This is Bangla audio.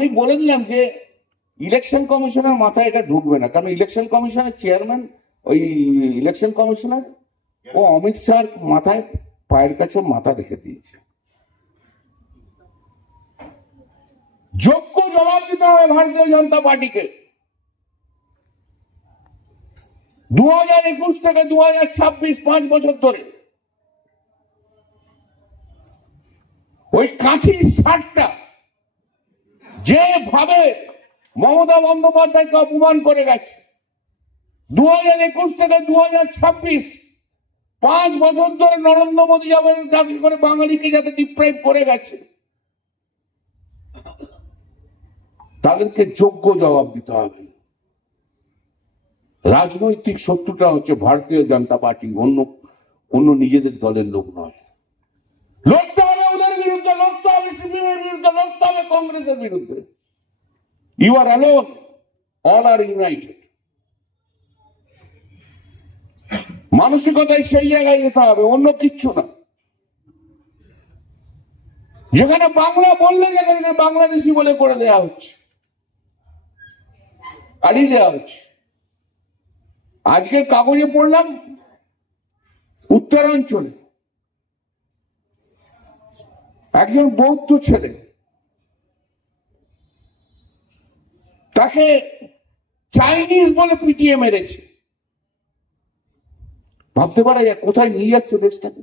আমি বলে দিলাম যে ইলেকশন কমিশনের মাথায় এটা ঢুকবে না, কারণ ইলেকশন কমিশনের চেয়ারম্যান ওই ইলেকশন কমিশনার ও অমিত শাহর মাথায় পায়ের কাছে মাথা রেখে দিয়েছে। যোগ্য জবাব দিতে হবে ভারতীয় জনতা পার্টিকে। 2021 থেকে 2026 5 বছর ধরে ওই কাঁথির সারটা যেভাবে মমতা বন্দ্যোপাধ্যায়কে অপমান করে গেছে, 2021 থেকে 2026 5 বছর ধরে নরেন্দ্র মোদী যাবেন দাবি করে বাঙালিকে যাতে ডিপ্রাইভ করে গেছে, তাদেরকে যোগ্য জবাব দিতে হবে। রাজনৈতিক শত্রুটা হচ্ছে ভারতীয় জনতা পার্টি, অন্য নিজেদের দলের লোক নয়। লড়তে হবে ওদের বিরুদ্ধে, লড়তে হবে সিপিএমের বিরুদ্ধে, লড়তে হবে কংগ্রেসের বিরুদ্ধে। You are alone, all are united. মানসিকতায় সেই জায়গায় যেতে হবে, অন্য কিচ্ছু না। যেখানে বাংলা বললে যেখানে বাংলাদেশি বলে করে দেওয়া হচ্ছে, আড়িয়ে দেওয়া হচ্ছে। আজকের কাগজে পড়লাম উত্তরাঞ্চলে একজন বৌদ্ধ ছেলে, তাকে চাইনিজ বলে পিটিয়ে মেরেছে। ভাবতে পারা যায় কোথায় নিয়ে যাচ্ছে দেশটাকে।